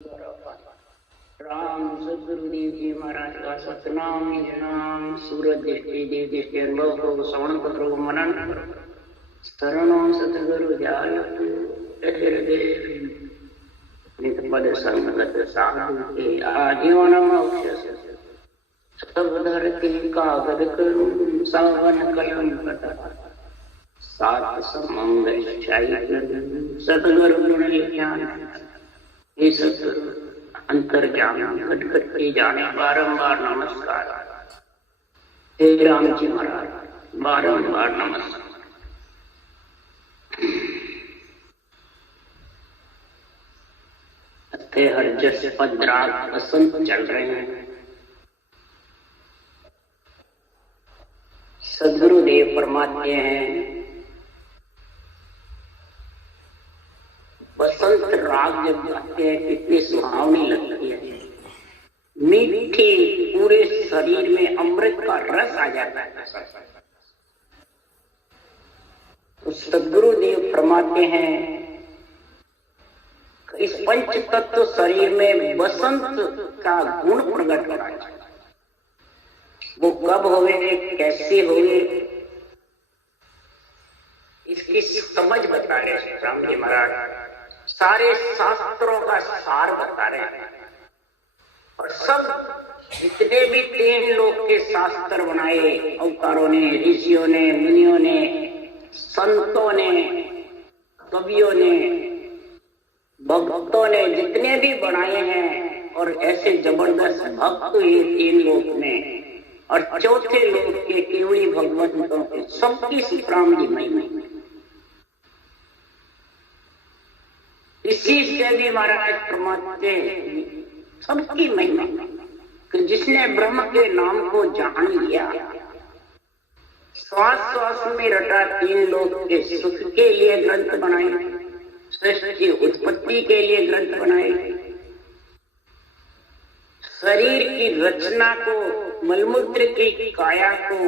राम सदगुरुदेव जी महाराज का सतनाम नाम सूरज दृष्टि देव दृष्टि अनुभव को श्रवण करो मनन शरणों सतगुरु जाल नित पद संगत साधु के आजीवन मोक्ष सब धरती कागद करूं सावन कलम कटा सात समंगल सतगुरु गुण ज्ञान ये सतगुरु अंतर्ज्ञान घट घट के जाने बारंबार नमस्कार। हे राम जी महाराज बारंबार नमस्कार। हर जस पद राग बसंत चल रहे हैं। सदगुरुदेव फरमाते हैं बसंत राग जब गाते हैं कितनी सुहावनी लगती है, मीठी, पूरे शरीर में अमृत का रस आ जाता है। तो सदगुरुदेव फरमाते हैं इस पंच तत्व शरीर में बसंत का गुण प्रकट होना चाहिए। वो कब होवे, कैसे होवे, इसकी समझ बता रहे राम जी महाराज। सारे शास्त्रों का सार बता रहे हैं और सब जितने भी 3 लोग के शास्त्र बनाए अवतारों ने, ऋषियों ने, मुनियों ने, संतों ने, कवियों ने, भक्तों ने जितने भी बनाए हैं और ऐसे जबरदस्त भक्त हुए 3 लोक में और चौथे लोक के केवली भगवंतों के सबकी सुखराम जी महिमा। इसी से भी महाराज फरमाते सबकी महिमा कि जिसने ब्रह्म के नाम को जान लिया, श्वास श्वास में रटा 3 लोक के सुख के लिए ग्रंथ बनाए, सृष्टि की उत्पत्ति के लिए ग्रंथ बनाए, शरीर की रचना को, मलमूत्र की काया को,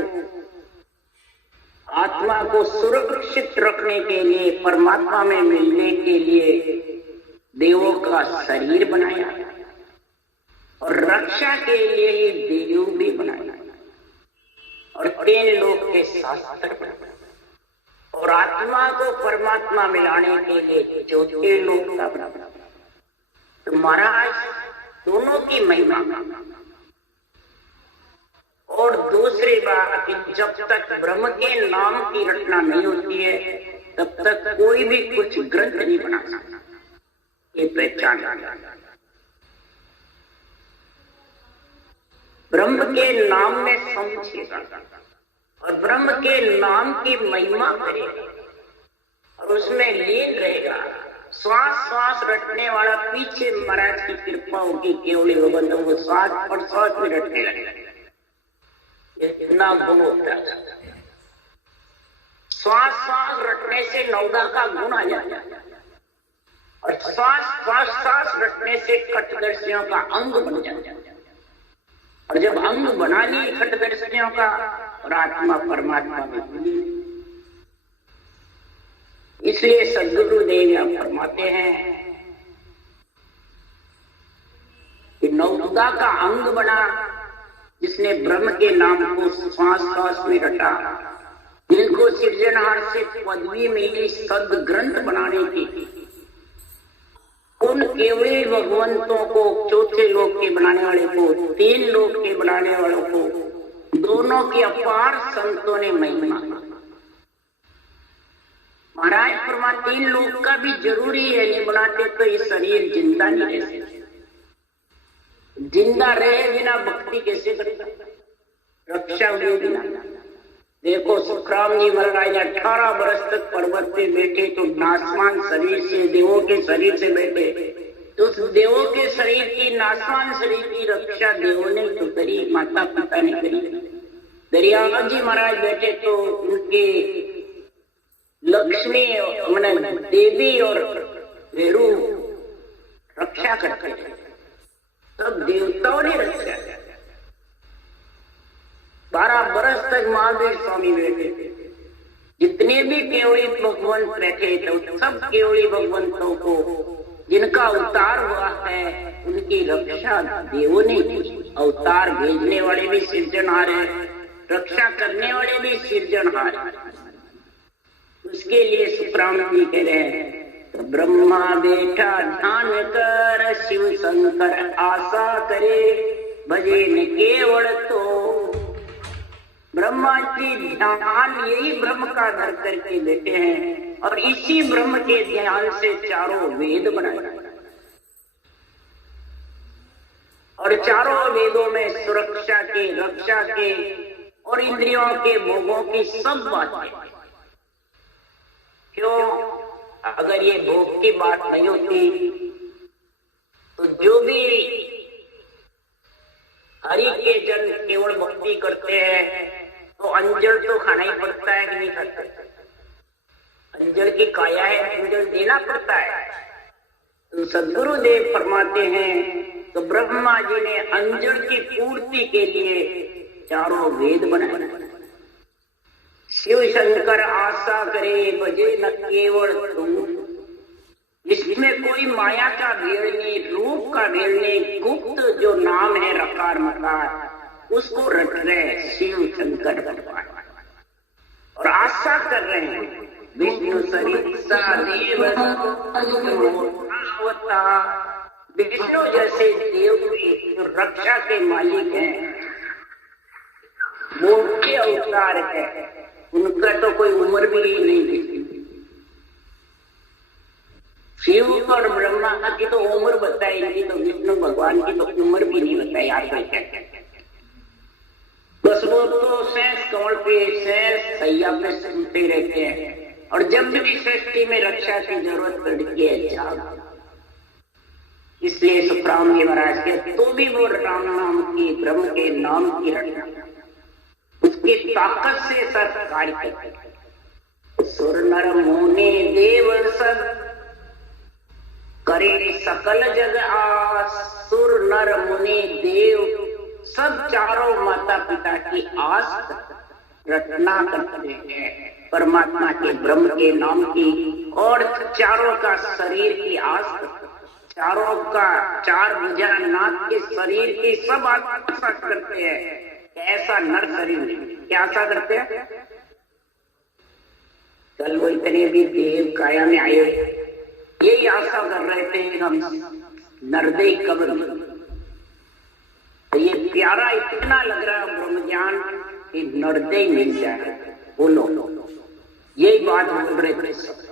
आत्मा को सुरक्षित रखने के लिए, परमात्मा में मिलने के लिए देवों का शरीर बनाया और रक्षा के लिए ही देव भी बनाया और 3 लोक के शास्त्र बनाए और आत्मा को परमात्मा मिलाने के लिए चौथे लोक का बनाया। तो महाराज दोनों की महिमा। और दूसरी बात कि जब तक ब्रह्म के नाम की रचना नहीं होती है तब तक कोई भी कुछ ग्रंथ नहीं बना सकता। ये पहचान ब्रह्म के नाम में समझेगा और ब्रह्म के नाम की महिमा करेगा और उसमें लीन रहेगा। श्वास श्वास रटने वाला पीछे महाराज की कृपा होगी केवली भगवंत वो श्वास और श्वास में रटने लगेगा। इतना गुण होता है। श्वास श्वास रटने से नौदा का गुण आ जाता है और श्वास श्वास श्वास रटने से खटदर्शियों का अंग बन जाता है और जब अंग बना ली खटदर्शियों का और आत्मा परमात्मा में, इसलिए सदगुरुदेव फरमाते हैं कि नौदा का अंग बना जिसने ब्रह्म के नाम को श्वास श्वास में रटा, जिनको सृजनहार से पदवी मिली सद ग्रंथ बनाने की, उन केवली भगवंतों को, चौथे लोक के बनाने वाले को, 3 लोक के बनाने वालों को, दोनों की अपार संतों ने महिमा। महाराज फरमा 3 लोक का भी जरूरी है, नहीं बनाते तो ये शरीर जिंदा नहीं रह सकता। जिंदा रहे बिना भक्ति कैसे करता, रक्षा हुए बिना। देखो सुखराम जी महाराज 18 वर्ष तक पर्वत पे बैठे तो नासमान शरीर से, देवों के शरीर से बैठे, तो उस देवों के शरीर की, नासमान शरीर की रक्षा देवों ने तो करी, माता पिता ने करी। दरियावा जी महाराज बैठे तो उनके लक्ष्मी मैंने देवी और वेरू रक्षा करते थे, सब देवताओं ने रक्षा। 12 बरस तक महावीर स्वामी बैठे थे। जितने भी केवली भगवंत बैठे थे सब केवली भगवंतों को जिनका अवतार हुआ है उनकी रक्षा देवों ने की। अवतार भेजने वाले भी सृजनहार है, रक्षा करने वाले भी सृजनहार है। उसके लिए सुखराम जी कह रहे हैं, तो ब्रह्मा बैठा ध्यान कर, शिव शंकर आशा करे, भजे न केवल तो। ब्रह्मा जी ध्यान यही ब्रह्म का धर करके बैठे हैं और इसी ब्रह्म के ध्यान से चारों वेद बनाए और चारों वेदों में सुरक्षा के, रक्षा के और इंद्रियों के भोगों की सब बातें। क्यों? अगर ये भोग की बात नहीं होती तो जो भी हरि के जन केवल भक्ति करते हैं तो अंजल तो खाना ही पड़ता है कि नहीं खाते? अंजल की काया है, अंजल देना पड़ता है। तो सदगुरुदेव फरमाते हैं तो ब्रह्मा जी ने अंजल की पूर्ति के लिए चारों वेद बनाए। शिव शंकर आशा करे, भजे न केवल तुम। इसमें कोई माया का भेद नहीं, रूप का भेद नहीं, गुप्त जो नाम है रकार मकार उसको रट रहे शिव शंकर भगवान और आशा कर रहे हैं विष्णु सरिता देव विष्णु जैसे देव भी जो रक्षा के मालिक हैं, मुख्य अवतार है, उनका तो कोई उम्र भी नहीं दिखती। शिव और ब्रह्मा की तो उम्र बताई, इनकी तो विष्णु भगवान की तो उम्र भी नहीं बताई। यार बस वो तो शेष कमल पे, शेष सैया पे सुनते रहते हैं और जब भी सृष्टि में रक्षा की जरूरत पड़ती है इसलिए सुखराम जी महाराज के तो भी वो राम नाम की, ब्रह्म के नाम की रक्षा उसकी ताकत से सब कार्य करते। सुर नर मुनि देव सब करे सकल जग आस। सुर नर मुनि देव सब चारों माता पिता की आस रचना करते हैं परमात्मा के, ब्रह्म के नाम की, और चारों का शरीर की आस, चारों का चार भुजा नाथ के शरीर की सब आशा करते हैं। ऐसा नर शरीर क्या आशा करते हैं? कल वो इतने भी देव काया में आए यही आशा कर रहे थे हम नरदे कब मिले। तो ये प्यारा इतना लग रहा है ब्रह्म ज्ञान कि नरदे मिल जाए। बोलो यही बात बोल रहे थे सब।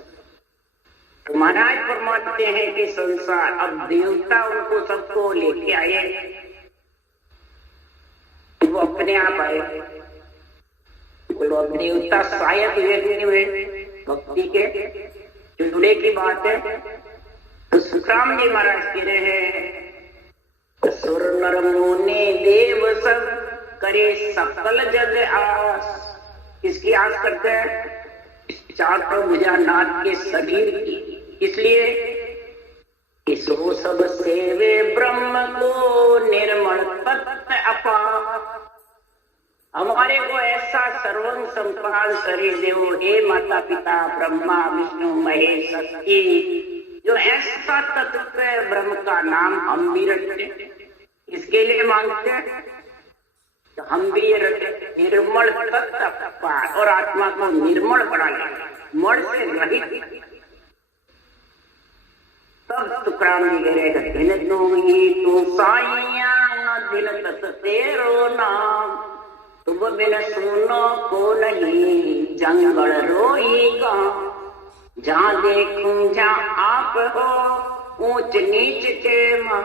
तो महाराज फरमाते हैं कि संसार अब देवता उनको सबको लेके आए, वो अपने आप आए। बोलो अब देवता शायद व्यक्ति हुए भक्ति के जुड़े की बात है। तो सुखराम जी महाराज कह रहे हैं सुर नर मुनि देव सब करे सकल जग आस। किसकी आस करते हैं? चारों भुजा नाथ के शरीर की। इसलिए इसो सब सेवे ब्रह्म को निर्मल तत्व अपार। हमारे को ऐसा सर्वं संपाद शरीर देव हे माता पिता ब्रह्मा विष्णु महेश शक्ति, जो ऐसा तत्व है ब्रह्म का नाम हम भी रखते, इसके लिए मांगते हैं तो हम भी ये रखते निर्मल तत्व और आत्मा को निर्मल बना ले, मल से रहित। तब तुकराम जी कह रहे दिन दूंगी तो साइया दिन तत् तेरो नाम, तुम बिन सुनो को नहीं जंगल रोईगा। जहाँ देखूं जहाँ आप हो ऊंच नीच के मां।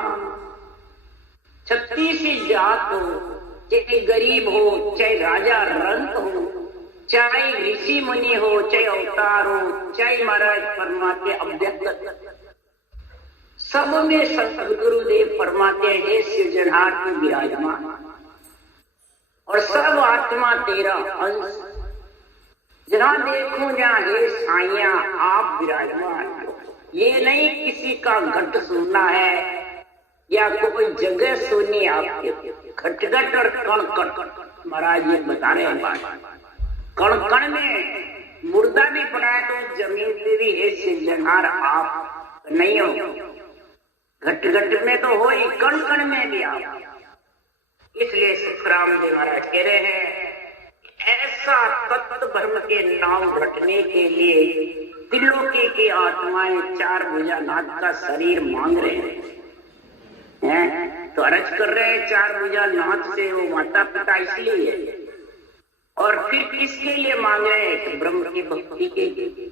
36 जात हो, चाहे गरीब हो चाहे राजा रंक हो, चाहे ऋषि मुनि हो चाहे अवतार हो, चाहे महाराज फरमाते अव्यक्त, सब में सदगुरुदेव फरमाते हैं सृजनहार तू विराजमान और सब आत्मा तेरा अंश। जहां देखूं जहां हे साइया आप विराजमान। ये नहीं किसी का घट सुनना है या कोई जगह सुननी आपके। घटघट और कण कण महाराज ये बता रहे हैं बात। कण कण में मुर्दा भी पड़ा है तो जमीन पे भी हे सृजनहार आप नहीं हो। घट घट में तो हो ही, कण कण में भी आप। इसलिए सुखराम जी महाराज कह रहे हैं, ऐसा तत्व ब्रह्म के नाम रटने के लिए त्रिलोकी की आत्माएं चार भुजानाथ का शरीर मांग रहे हैं, तो अर्ज कर रहे हैं चार भुजानाथ से, वो माता पिता इसलिए है। और फिर किसके लिए मांग रहे हैं? कि ब्रह्म की भक्ति के लिए,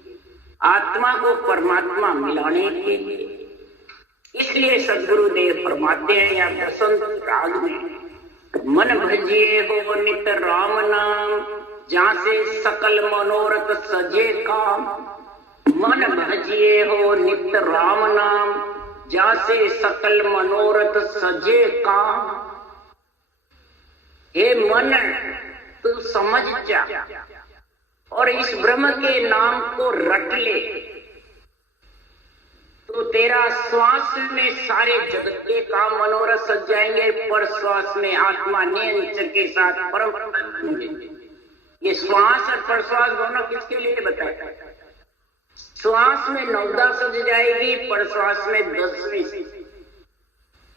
आत्मा को परमात्मा मिलाने के लिए। इसलिए सदगुरुदेव फरमाते हैं या बसंत राग में, मन भजिए हो नित राम नाम, जहाँ से सकल मनोरथ सजे काम। मन भजिए हो नित राम नाम, जहाँ से सकल मनोरथ सजे काम। हे मन, तू समझ जा और इस ब्रह्म के नाम को रट ले, तो तेरा श्वास में सारे जगत के काम मनोरथ सज जाएंगे। पर श्वास में आत्मा नियंत्रण के साथ परम बनेंगे। ये श्वास और प्रश्वास दोनों किसके लिए बताया? श्वास में नवदा सज जाएगी, पर श्वास में 10वीं।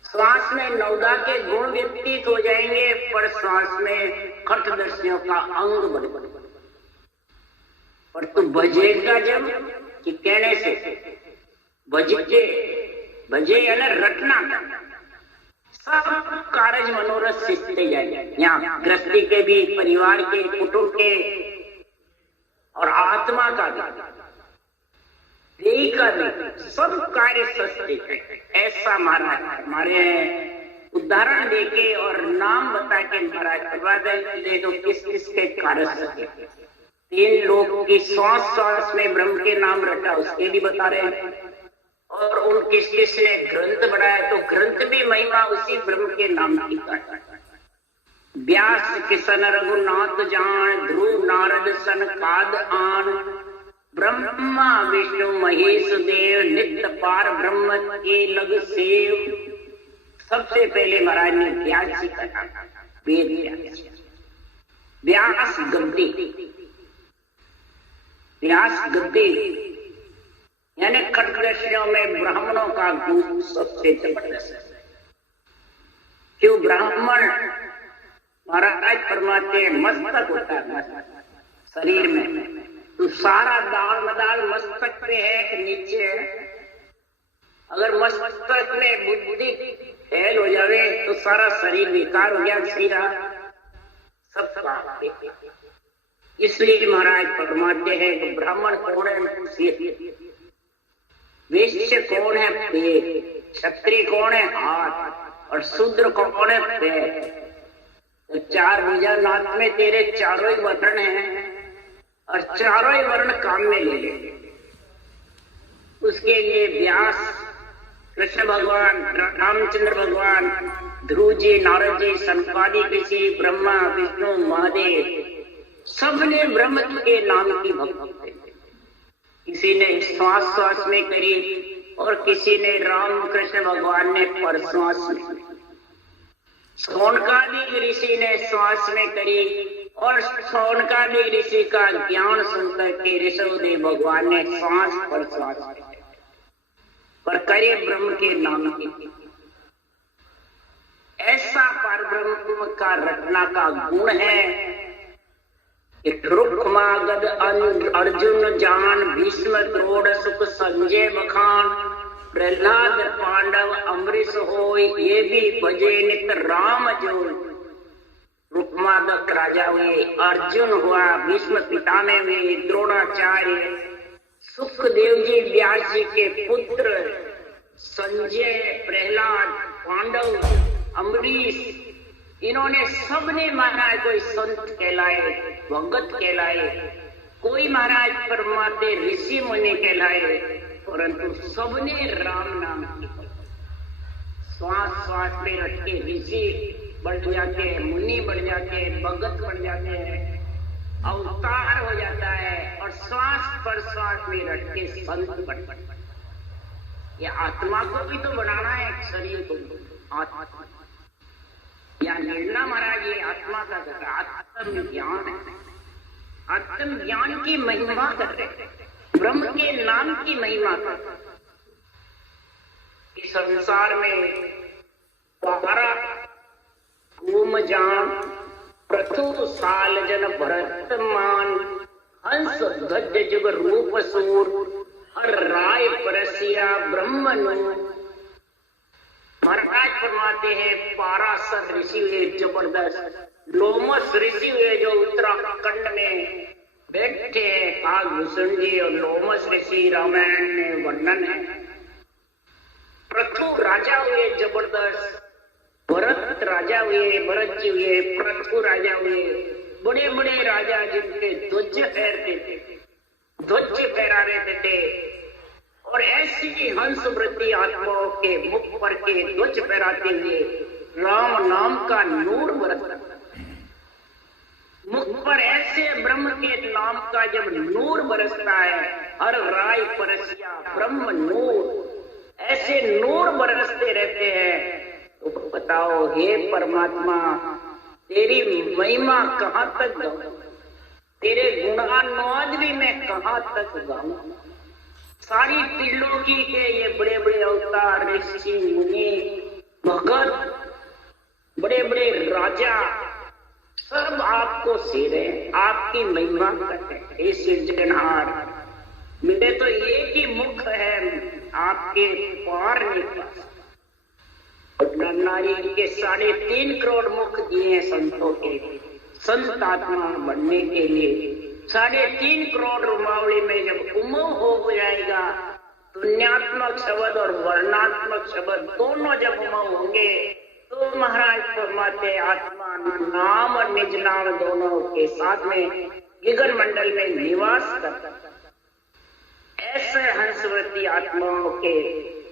श्वास में नवदा के गुण व्यतीत हो जाएंगे, पर श्वास में खटदर्शियों का अंग बने। पर तू बजेगा जब कि कहने से बजे, बजे यानी रटना, सब कार्य मनोरथ सीखते जाएंगे। यहाँ गृहस्थी के भी, परिवार के, कुटुंब के और आत्मा का भी, का भी सब कार्य सस्ते। ऐसा महाराज हमारे उदाहरण देके और नाम बता के महाराज करवा दे तो किस किस के कार्य सके। 3 लोग की श्वास श्वास में ब्रह्म के नाम रटा, उसके भी बता रहे हैं। और उन किस किस ने ग्रंथ बनाया, तो ग्रंथ भी महिमा उसी ब्रह्म के नाम की का। व्यास किशन रघुनाथ जान, ध्रुव नारद सनकाद आन, ब्रह्मा विष्णु महेश देव, नित्य पार ब्रह्म के लग सेव। सबसे पहले महाराज ने व्यास जी का नाम, वेद व्यास गद्दी, व्यास गद्दी यानी खटदर्शियों में ब्राह्मणों का गुण सबसे जबरदस्त है। क्यों? ब्राह्मण महाराज फरमाते हैं मस्तक होता है शरीर में, तो सारा दाल मदाल मस्तक पे है कि नीचे है। अगर मस्तक में बुद्धि फैल हो जावे तो सारा शरीर बेकार हो गया, सीधा सब। इसलिए महाराज फरमाते हैं कि ब्राह्मण कौन है? वैश्य कौन है? पेट। क्षत्रिय कौन है? हाथ। और शूद्र कौन है? पैर। तो 4 भुजानाथ में तेरे चारों ही वर्ण हैं और चारों ही वर्ण काम में ले ले। उसके लिए व्यास, कृष्ण भगवान, रामचंद्र भगवान, ध्रुव जी, नारद जी, सनकादिक ऋषि, ब्रह्मा, विष्णु, महादेव, सबने ब्रह्म के नाम की भक्ति। किसी ने श्वास श्वास में करी और किसी ने राम कृष्ण भगवान ने पर श्वास में, सौनकादिक ऋषि ने श्वास में करी और सौनकादिक ऋषि का ज्ञान सुनकर के ऋषभदेव भगवान ने श्वास पर श्वास पर करे ब्रह्म के नाम की। ऐसा पर ब्रह्म का रटना का गुण है। रुक्मागद अर्जुन जान, भीष्म द्रोण सुख संजय बखान, प्रहलाद पांडव अमरीश हो, ये भी भजे नित राम जो। रुक्मागद राजा हुए, अर्जुन हुआ, भीष्म पितामह हुए, द्रोणाचार्य, सुखदेव जी व्यास जी के पुत्र, संजय, प्रहलाद, पांडव, अमरीश, इन्होंने सबने महाराज कोई संत कहलाए, भगत कहलाए, कोई महाराज परमात्मा ऋषि मुनि कहलाए, परंतु सबने राम नाम की श्वास श्वास में रख के ऋषि बढ़ जाते हैं, मुनि बढ़ जाते हैं, भगत बढ़ जाते हैं, अवतार हो जाता है और श्वास पर श्वास में रख के संत बढ़। ये आत्मा को भी तो बनाना है, शरीर को आत्मा या निर्णय महाराज, ये आत्मा का आत्म ज्ञान है। आत्म ज्ञान की महिमा कर रहे, ब्रह्म के नाम की महिमा कर। इस संसार में 12 कुमजान प्रथु साल जन भरतमान हंस ध्वज जुग रूप सूर हर राय परसिया ब्रह्मनु। महाराज फरमाते हैं 12 ऋषि हुए जबरदस्त, लोमस ऋषि हुए जो उत्तराखंड में बैठे हैं, काकभूषण जी और लोमस ऋषि रामायण में वर्णन है। प्रथु राजा हुए जबरदस्त, भरत राजा हुए, भरत जी हुए, प्रथु राजा हुए, बड़े बड़े राजा जिनके ध्वज फहरते थे, ध्वज फहरा रहते थे। और ऐसी हंस वृत्ति आत्माओं के मुख पर के ध्वज फहराते हुए राम नाम का नूर बरसता, मुख पर ऐसे ब्रह्म के नाम का जब नूर बरसता है, हर राय परसिया ब्रह्म नूर, ऐसे नूर बरसते रहते हैं। तो बताओ हे परमात्मा, तेरी महिमा कहाँ तक गाऊं, तेरे गुणानुवाद भी मैं कहाँ तक गाऊं। सारी त्रिलोकी के ये बड़े बड़े अवतार, ऋषि मुनि भगत, बड़े बड़े राजा, सब आपको सेवे, आपकी महिमा करते हैं। हे सृजनहार, मेरे तो एक ही मुख है, आपके पार निकला। नारी के 3.5 करोड़ मुख दिए हैं संतों के, संत आत्मा बनने के लिए। 3.5 करोड़ रुमावली में जब उमंग हो जाएगा, पुण्यात्मक शब्द और वर्णात्मक शब्द दोनों जब उमंग होंगे, तो महाराज फरमाते आत्मा नाम और निज नाम दोनों के साथ में गगन मंडल में निवास करता। ऐसे हंसवती आत्माओं के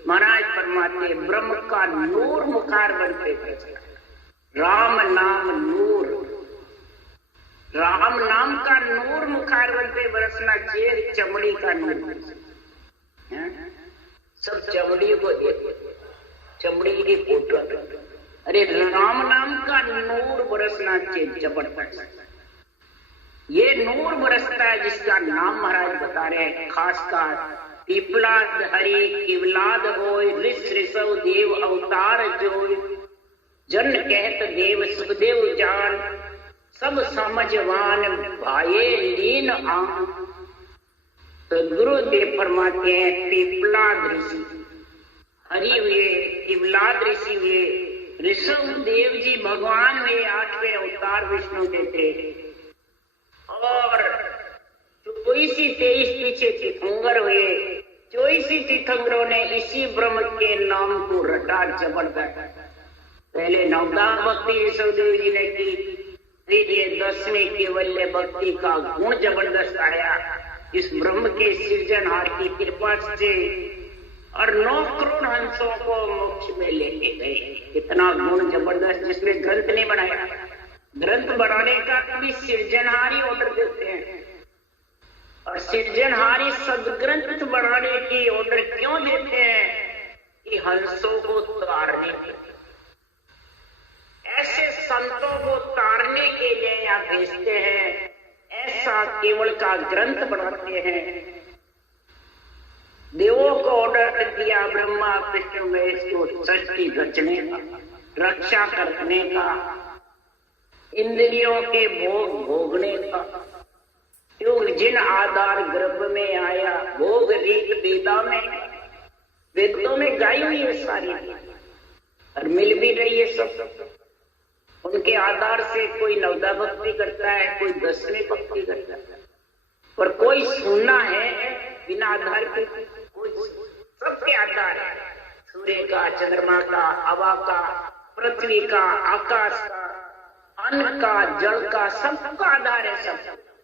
महाराज फरमाते ब्रह्म का नूर मुखार बनते थे। राम नाम नूर, राम नाम का नूर मुखार बनते बरसना चाहिए। चमड़ी का नूर, सब चमड़ी को देखो, चमड़ी की फोटो, अरे राम नाम का नूर बरसना चाहिए जबरदस्त। ये नूर बरसता है जिसका नाम महाराज बता रहे हैं। खासकर पीपलाद हरि किवलाद होय, ऋष ऋषव देव अवतार जोय, जन कहत देव सुखदेव जान, सब समझवान भाये लीन आन। तो गुरुदेव फरमाते हैं पीपलाद ऋषि हरि हुए, किवलाद ऋषि हुए, ऋषभ देव जी भगवान हुए, 8वें अवतार विष्णु के थे। और 24-23 पीछे तीर्थंकर हुए। 24 तीर्थंकरों ने इसी ब्रह्म के नाम को रटा जबरदस्त। पहले नवदा भक्ति ऋषभदेव जी ने की, फिर ये 10वीं केवल्य भक्ति का गुण जबरदस्त आया इस ब्रह्म के सृजनहार की कृपा से, और 9 करोड़ हंसों को मोक्ष में लेके गए। इतना गुण जबरदस्त, जिसमें ग्रंथ नहीं बनाया। ग्रंथ बनाने का भी सृजनहारी ऑर्डर देते हैं, और सृजनहारी सदग्रंथ बनाने की ऑर्डर क्यों देते हैं कि हंसों को तारने के, ऐसे संतों को तारने के लिए यहाँ भेजते हैं। ऐसा केवल का ग्रंथ बनाते हैं। देवों को ऑर्डर दिया ब्रह्मा विष्णु महेश को सृष्टि रचने का, रक्षा करने का, इंद्रियों के भोग भोगने का। युग जिन आधार गर्भ में आया, भोग रीत वेदा में, वेदों में गाई हुई है सारी, और मिल भी रही है सब। उनके आधार से कोई नवदा भक्ति करता है, कोई 10वीं भक्ति करता है, पर कोई सुनना है बिना आधार के, सबके आधार है। सूर्य का, चंद्रमा का, हवा का, पृथ्वी का, आकाश का, अन्न का, जल का, सबका आधार है। सब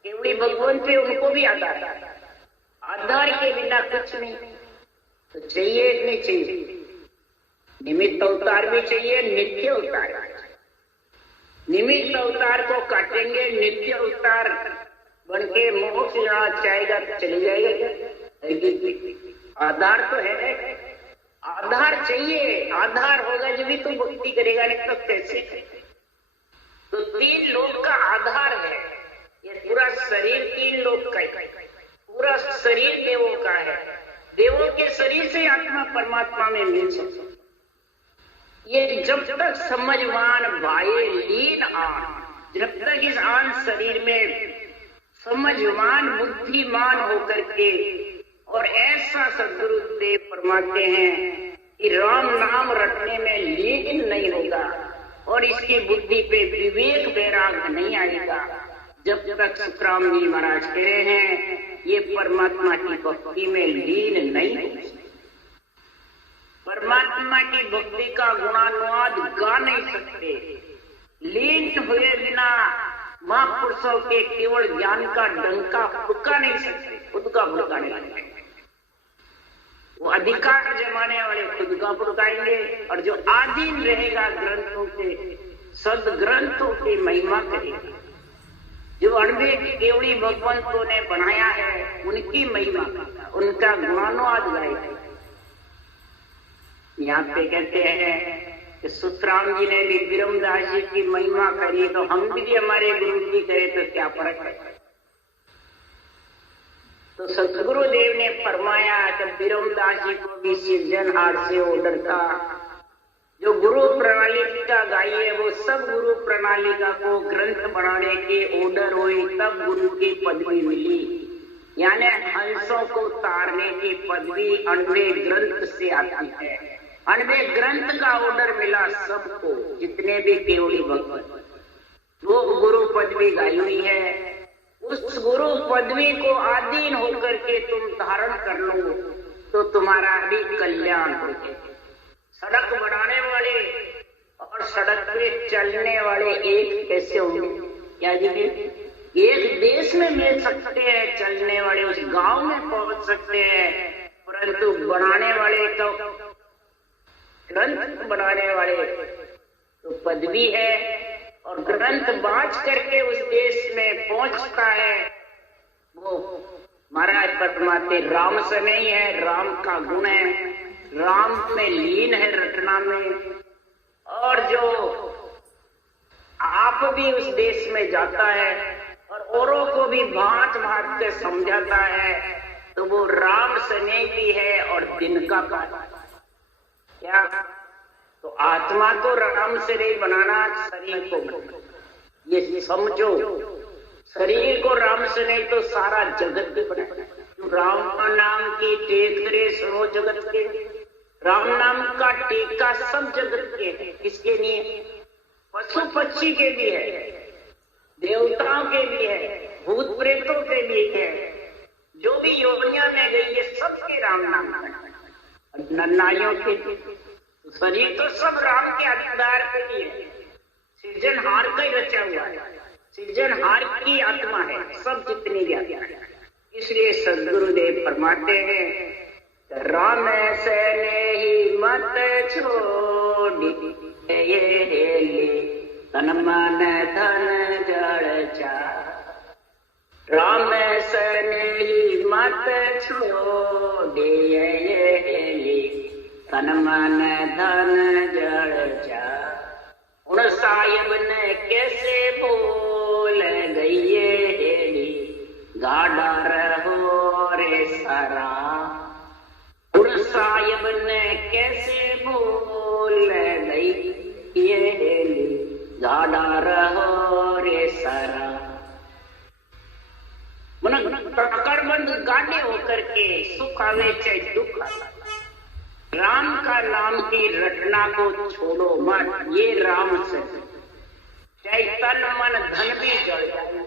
केवली भगवान पे उनको भी आधार है। आधार के बिना कुछ नहीं। तो चाहिए नहीं चाहिए, निमित्त अवतार भी चाहिए, नित्य अवतार। निमित्त अवतार को काटेंगे, नित्य अवतार बनके मोक्ष जहाँ चाहेगा तो चले जाएगा। आधार तो है, आधार चाहिए। आधार होगा जब भी तो भक्ति करेगा, नहीं तो कैसे। तो 3 लोक का आधार है। ये पूरा शरीर 3 लोक का है, पूरा शरीर देवों का है। देवों के शरीर से आत्मा परमात्मा में मिल सकती। ये जब तक समझवान भाई लीन आन, जब तक इस आन शरीर में समझवान बुद्धिमान होकर के और ऐसा सदगुरुदेव फरमाते हैं कि राम नाम रटने में लीन नहीं होगा और इसकी बुद्धि पे विवेक वैराग्य नहीं आएगा, जब तक सुखराम जी महाराज कह रहे हैं ये परमात्मा की भक्ति में लीन नहीं हो। परमात्मा की भक्ति का गुणानुवाद गा नहीं सकते। लीन हुए बिना महापुरुषों के केवल ज्ञान का डंका फुड़का नहीं सकते, खुद का फुड़का नहीं सकते। वो अधिकार जमाने वाले खुद का फुड़काएंगे और जो आधीन रहेगा ग्रंथों के, सदग्रंथों की महिमा करेगा। जो अणबे केवड़ी भगवंतों ने बनाया है उनकी महिमा, उनका गुणानुवाद गाएगा। यहाँ पे कहते हैं कि सुखराम जी ने भी विरमदास जी की महिमा करी, तो हम भी हमारे गुरु की करें तो क्या फर्क है। तो सतगुरुदेव ने फरमाया कि विरमदास जी को भी सिरजनहार से ऑर्डर था। जो गुरु प्रणाली का गाई है वो सब गुरु प्रणाली का को ग्रंथ बनाने के ऑर्डर हुए, तब गुरु की पदवी मिली। यानी हंसों को तारने की पदवी अनवे ग्रंथ से आती है। अनवे ग्रंथ का ऑर्डर मिला सबको, जितने भी केवड़ी भक्त, वो गुरु पदवी गाई हुई है। उस गुरु पदवी को आधीन होकर के तुम धारण कर लो तो तुम्हारा भी कल्याण हो जाए। सड़क बनाने वाले और सड़क पे चलने वाले एक कैसे होंगे? क्या जी? एक देश में मिल सकते हैं चलने वाले, उस गांव में पहुंच सकते हैं, परंतु बनाने वाले तो ग्रंथ बनाने वाले तो पदवी है और ग्रंथ बांच करके उस देश में पहुंचता है। वो महाराज परमात्मा राम समय ही है, राम का गुण है, राम में लीन है रटना में। और जो आप भी उस देश में जाता है और औरों को भी भांत भांत के समझाता है, तो वो राम स्नेह भी है और दिन का पाता। क्या? तो आत्मा तो राम से नहीं बनाना, शरीर को ये समझो। शरीर को राम से नहीं तो सारा जगत भी बनाना। राम नाम की टेक करे सुनो जगत के, राम नाम का टीका सब जगत के है। किसके लिए? पशु पक्षी के भी है, देवताओं के भी है, भूत प्रेतों के भी है, जो भी योनिया में गई है सबके राम नाम का। नारियों के शरीर तो सब राम के अधिकार के लिए है, सृजनहार का ही रचा हुआ है, सृजनहार की आत्मा है सब जितनी भी आत्मा है। इसलिए सदगुरुदेव फरमाते हैं राम से नहीं मत छोड़ी तन मन धन जड़ चा। राम से नहीं मत छोड़ी तन मन धन जड़ चा। उन साहिब ने कैसे बोल गई गाड़ा रहो रे सारा। उन साहिब ने कैसे बोल गई गाड़ा रहो रे सारा। मन कड़बंद गाड़े होकर के सुख आवे चाहे दुख आवे, राम का नाम की रटना को छोड़ो मत। ये राम से चाहे तन मन धन भी जड़ जाए,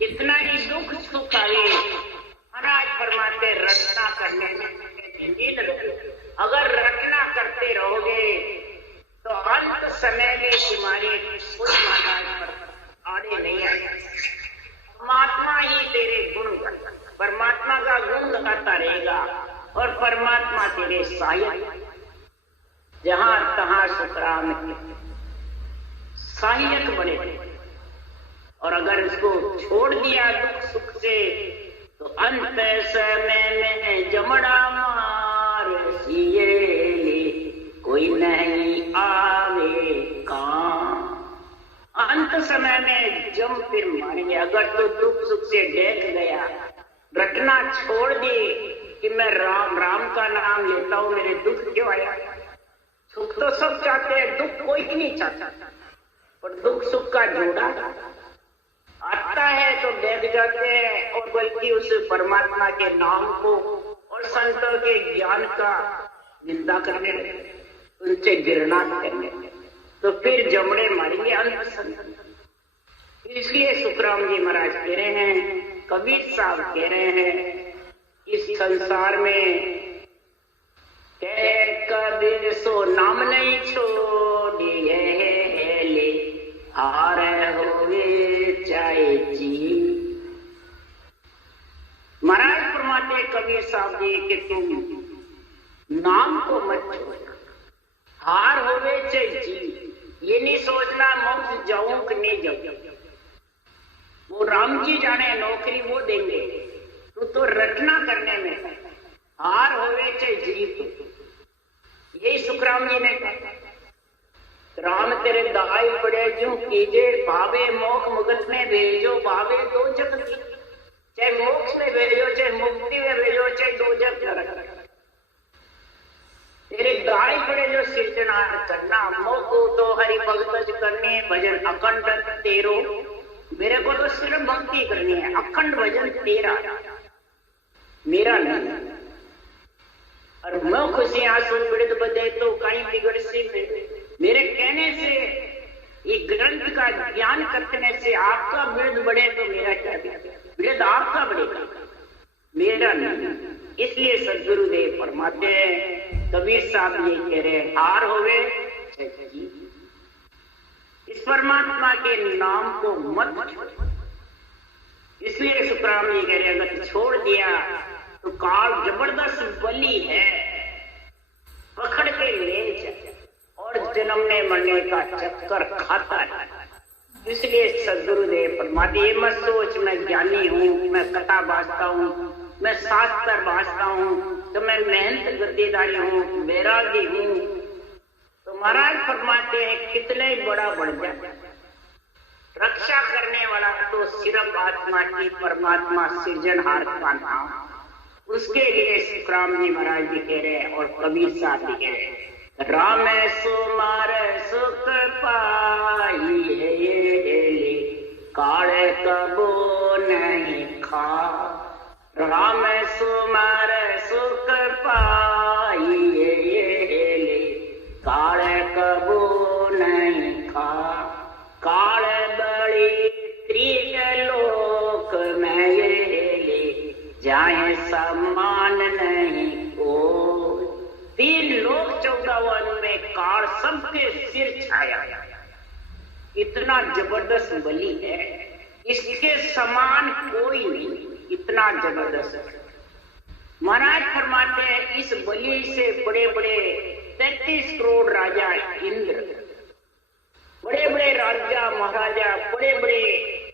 कितना ही दुख सुख आए, महाराज फरमाते रटना करने में लीन रहो। अगर रटना करते रहोगे तो अंत समय में तुम्हारे कोई महाराज पर आड़े नहीं आएगा। परमात्मा ही तेरे गुण करता, परमात्मा का गुण गाता रहेगा और परमात्मा तेरे सहायक। जहां तहां सुखराम के सहायक बने, और अगर इसको छोड़ दिया दुख सुख से तो अंत समय में जमड़ा मार सिए कोई नहीं आवे काम। अंत समय में जम फिर मारेंगे। अगर तो दुख सुख से डेट गया, रटना छोड़ दी कि मैं राम राम का नाम लेता हूं, मेरे दुख क्यों आया? सुख तो सब चाहते हैं, दुख कोई नहीं चाहता, पर दुख सुख का जोड़ा आता है तो बैठ जाते हैं और बल्कि उस परमात्मा के नाम को और संतों के ज्ञान का निंदा करने लगे, उनसे घृणा करने लगे, तो फिर जमड़े मारेंगे अंत संत। इसलिए सुखराम जी महाराज कह रहे हैं, कबीर साहब कह रहे हैं, इस संसार में कह कबीर सो नाम नहीं छोड़िए ले, हार होवे चाहे जी। महाराज फरमाते कबीर साहब जी कि तुम नाम को मत छोड़ना, हार होवे चाहे जी। ये नहीं सोचना मोक्ष जाऊं कि नहीं जाऊं, वो राम जी जाने, नौकरी वो देंगे, तू तो रटना करने में हार होवे चाहे जीत। यही सुखराम जी ने कहा, राम तेरे दाई पड़े जो कीजे, भावे मोक्ष मुगत में भेजो, भावे दो जग की, चाहे मोक्ष में भेजो, चाहे मुक्ति में भेजो, चाहे दो जग नरक। तेरे दाई पड़े जो सिरजनहार करना, मोको तो हरि भगत करनी, भजन अखंड तेरो। मेरे को तो सिर्फ भक्ति करनी है, अखंड भजन तेरा, मेरा नहीं। और मैं खुशी आंसू पीड़ित बदे तो कहीं बिगड़ से मेरे कहने से, ये ग्रंथ का ज्ञान करने से आपका वृद्ध बढ़े तो मेरा क्या? वृद्ध आपका बढ़ेगा, मेरा नहीं। इसलिए सदगुरुदेव फरमाते हैं, कबीर साहब ये कह रहे हैं, हार होवे इस परमात्मा के नाम को मत छोड़ो। इसलिए सुखराम जी कह रहे हैं, अगर छोड़ दिया तो काल जबरदस्त बली है, पकड़ के ले जाए और जन्मने मरने का चक्कर खाता है। इसलिए सदगुरुदेव फरमाते, ये मत सोच मैं ज्ञानी हूँ, मैं कथा बाजता हूँ, मैं शास्त्र बाजता हूँ, तो मैं मेहनत गद्दीदारी हूँ, वैरागी हूँ। तो महाराज फरमाते हैं, कितने ही बड़ा बढ़ जाए, रक्षा करने वाला तो सिर्फ आत्मा की परमात्मा सृजनहार का नाम। उसके लिए सुखराम जी महाराज जी कह रहे हैं और कबीर साहब जी कह रहे हैं, राम सुमार सुख पाई है, काले कबो नहीं खा। राम सुमार सुख पाई है, काले कबो नहीं खा। काल बड़ी त्रिलोक में ये जाए सम्मान नहीं को। 3 लोक 14 वन में काल सबके सिर छाया, इतना जबरदस्त बलि है, इसके समान कोई नहीं, इतना जबरदस्त। महाराज फरमाते हैं, इस बलि से बड़े बड़े 33 करोड़ राजा इंद्र, बड़े बड़े राजा महाराजा, बड़े बड़े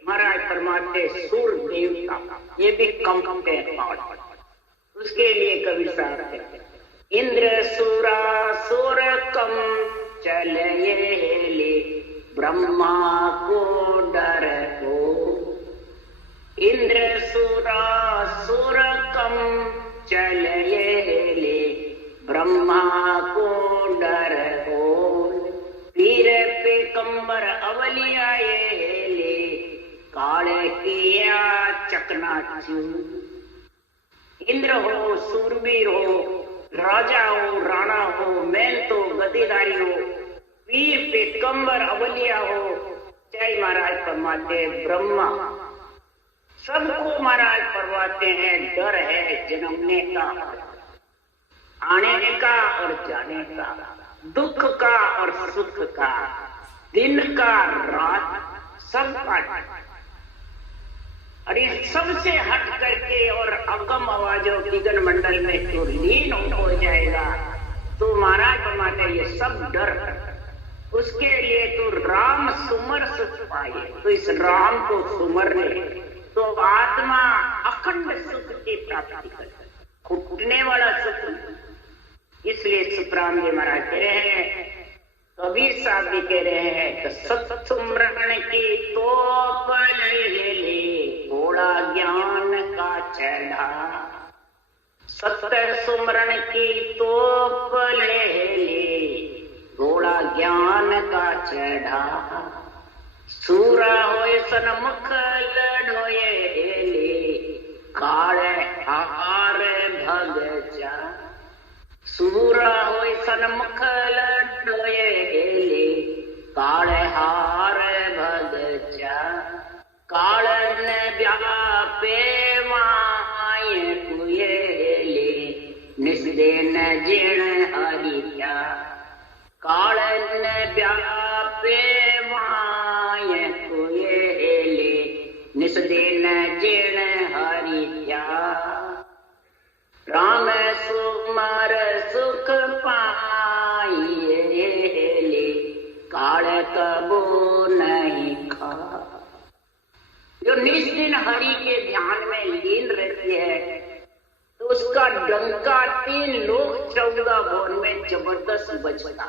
महाराज फरमाते सूर देवता, ये भी कम पे उसके लिए कवि साहब कहते, इंद्र सुरा सुर कम चले ले, ब्रह्मा को डर हो। इंद्र सुरा सुर कम चले ले, ब्रह्मा को डर हो। पीर पे कंबर अवलियाए ले, काले किया चकनाचूर। इंद्र हो, सूरवीर हो, राजा हो, राणा हो, मैन तो गद्दीदारी हो, पीर पे कंबर अवलिया हो, चाहे महाराज फरमाते ब्रह्मा, सबको महाराज फरमाते हैं डर है जन्मने का, आने का और जाने का, दुख का और सुख का, दिन का रात सबका। और इस सबसे हट करके और अगम आवाजों विघन मंडल में जो लीन हो जाएगा, तो महाराज फरमाते ये सब डर, उसके लिए तो राम सुमर सुख पाए। तो इस राम को सुमरने तो आत्मा अखंड सुख की प्राप्ति कर, घुटने वाला सुख। इसलिए सुखराम जी महाराज कह रहे हैं, कबीर साहब भी कह रहे हैं, तो सत सुमरण की तोप ले, थोड़ा ज्ञान का चढ़ा। सत्य सुमरण की तोप ले घोड़ा ज्ञान का चढ़ा सूरा होए सनमुख लड़ोए काले हार भग जा सूरा होए सनमुख लड़ोए काले हार भग जा कालन व्यापे माय कुये निस्देन जिण हरिया कालन व्यापे माय कुये निस्देन जिण हरिया राम सुमर सुख पाइए काल कबो नहीं खा। जो निस्दिन हरि के ध्यान में लीन रहती है तो उसका डंका 3 लोक 14 भुवन में जबरदस्त बजता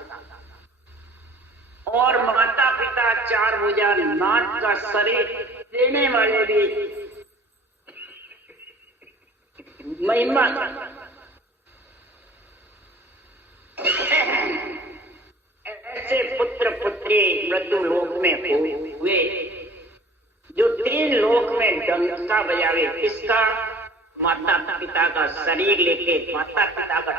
और माता पिता 4 भुजा नाट का शरीर देने वाले भी महिमा ऐसे पुत्र पुत्री मृत्यु लोक में हुए जो 3 लोक में डंका बजावे। किसका? माता पिता का शरीर लेके माता पिता का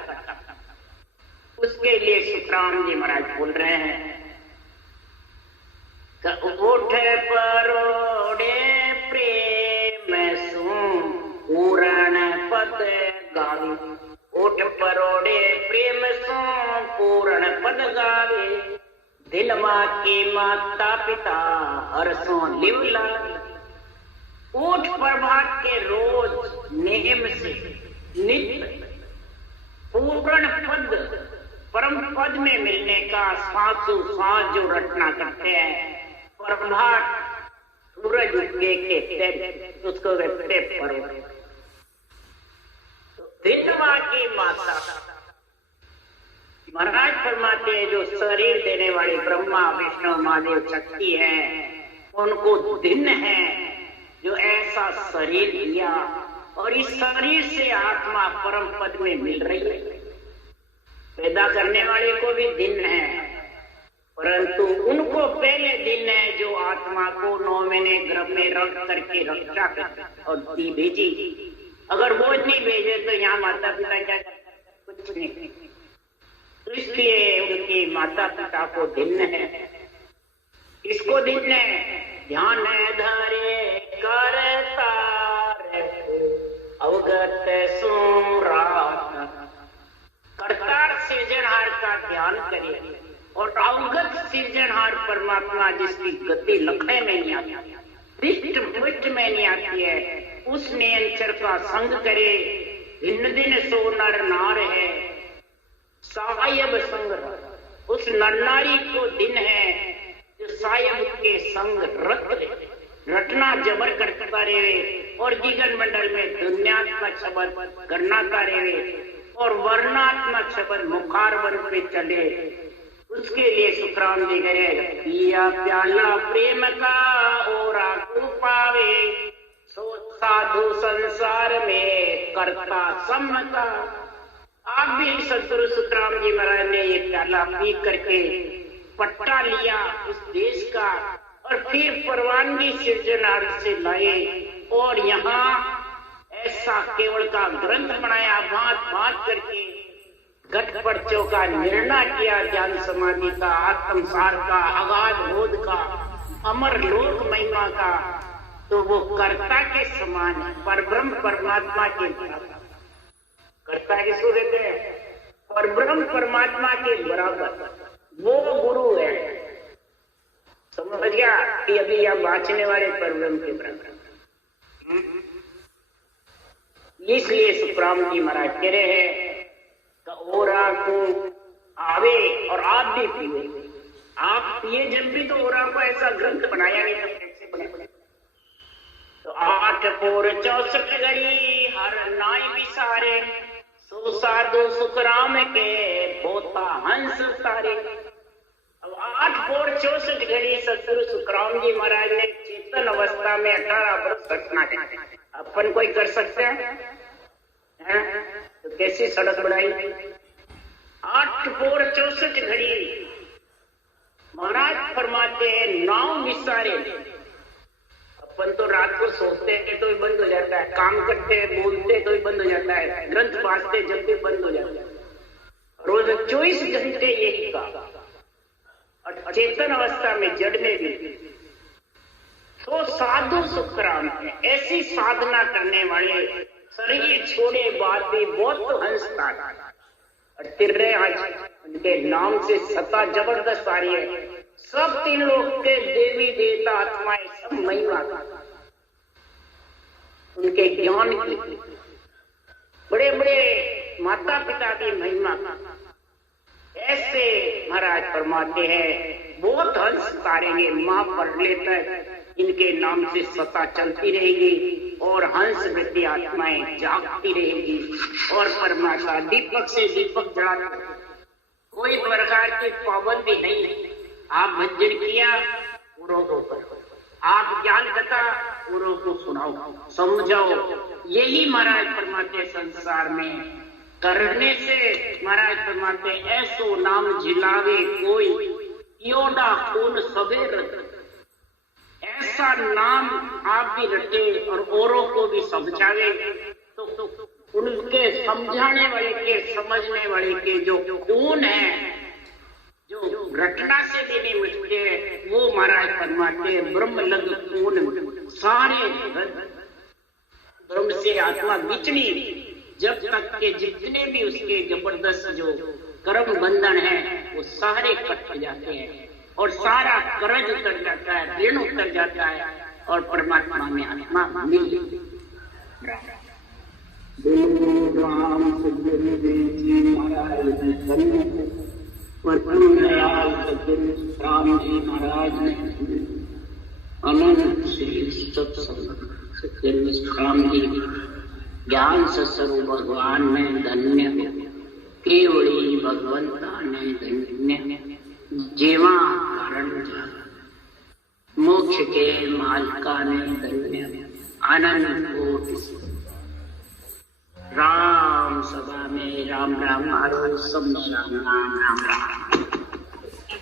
उसके लिए सुखराम जी महाराज बोल रहे हैं उठ परोड़े प्रेम सु पूरण पद गावे उठ परोड़े प्रेम सु पूर्ण पद गावे दिन माँ के माता पिता हरसों लिव लागे। उठ प्रभात के रोज नेम से नित्य पूर्ण पद परम पद में मिलने का सांसु सांस जो रटना करते हैं प्रभात सूरज उगने के तेज उसको रखते परो दिन माँ की माता महाराज फरमाते हैं जो शरीर देने वाले ब्रह्मा विष्णु महादेव शक्ति है उनको दिन है जो ऐसा शरीर दिया और इस शरीर से आत्मा परम पद में मिल रही है। पैदा करने वाले को भी दिन है परंतु उनको पहले दिन है जो आत्मा को 9 महीने गर्भ में रख करके रक्षा कर और दी भेजी। अगर वो नहीं भेजे तो यहाँ माता पिता क्या कुछ नहीं। तो इसलिए उनकी माता पिता को दिन है। इसको दिन है ध्यान धरे करता अवगत सुरात करतार सृजनहार का ध्यान करिए और अवगत सृजनहार परमात्मा जिसकी गति लखड़े में नहीं आती दृष्ट में नहीं आती है उस नियंत्रण का संग करे। दिन दिन सो नर नार है सायब संग उस नर नारी को दिन है जो सायब के संग रटना जबर करता रहे और जीवन मंडल में दुनियात्मक शब्द करना रहे और वर्णात्मक शब्द मुखार बन पे चले। उसके लिए सुखराम जी कहे पिया प्याला प्रेम का ओरा को पावे सो साधु संसार में करता सम का। आप भी सदगुरु सुखराम जी महाराज ने ये प्याला पी करके पट्टा लिया उस देश का और फिर परवानगी सृजनहार से लाए और यहाँ ऐसा केवल का ग्रंथ बनाया बात बात करके घट पर्चों का निर्णय किया ज्ञान समाधि का आत्मसार का अगाध बोध का अमर लोक महिमा का। तो वो कर्ता के समान है परब्रह्म परमात्मा के कर्ता किसको कहते हैं? परब्रह्म परमात्मा के बराबर वो गुरु है। समझ गया कि अभी आप बांचने वाले परब्रह्म के बराबर। इसलिए सुखराम जी महाराज कह रहे हैं ओरा को आवे और आप भी पिए। आप पिए जब भी तो ओरा को ऐसा ग्रंथ बनाया नहीं तो कैसे बने? तो 8 पोर 64 घड़ी हर नाई विसारे सो साधु सुखराम के बोता हंस तारे। अब 8 पोर 64 घड़ी सतगुरु सुखराम जी महाराज ने चेतन अवस्था में 18 वर्ष घटना अपन कोई कर सकते हैं? तो कैसी सड़क बनाई, 8 पोर 64 घड़ी। महाराज फरमाते हैं 9 मिसारे। अपन तो रात को सोते हैं तो भी बंद हो जाता है, काम करते हैं बोलते तो भी बंद हो जाता है, ग्रंथ पढ़ते जब भी बंद हो जाता है। रोज 24 घंटे यही का, और चेतन अवस्था में जड़ में भी। तो साधु सुखराम है, ऐसी साधना करने वाले शरीर छोड़े बाद भी बहुत हंसता और तिर्रे आज उनके नाम से सत्ता जबरदस्त आ रही है। सब 3 लोग के देवी देवता आत्माएं सब महिमा का, उनके ज्ञान की, बड़े बड़े माता पिता की महिमा का। ऐसे महाराज फरमाते हैं बहुत हंस तारेंगे, माँ पढ़ लेता है इनके नाम से सत्ता चलती रहेगी और हंस वृत्ति आत्माएं जागती रहेगी। और परमात्मा दीपक से दीपक जला, कोई प्रकार की पाबंदी नहीं है। आप भजन किया पूरों को करो, आप ज्ञान कथा पूरों को सुनाओ, समझाओ। यही महाराज फरमाते संसार में करने से महाराज फरमाते ऐसो नाम झिलावे कोई, योडा खून सबेर। ऐसा नाम आप भी रटे और औरों को भी समझावे, तो उनके समझाने वाले के, समझने वाले के जो खून है, जो रटना से भी नहीं मिटते, वो महाराज फरमाते ब्रह्म लग खून सारे ब्रह्म से आत्मा बिछड़ी, जब तक के जितने भी उसके जबरदस्त जो कर्म बंधन है वो सारे कट जाते हैं और सारा कर्ज उतर जाता है, ऋण उतर जाता है और परमात्मा में आत्मा मिल जाती महाराज ने अनंत श्री सत्संग ज्ञान सत्संग भगवान में धन्य केवड़ी भगवंता ने धन्य जीवा कारण मोक्ष के मालका ने धन्य आनंद को राम सभा में राम राम हरो सब राम राम राम राम।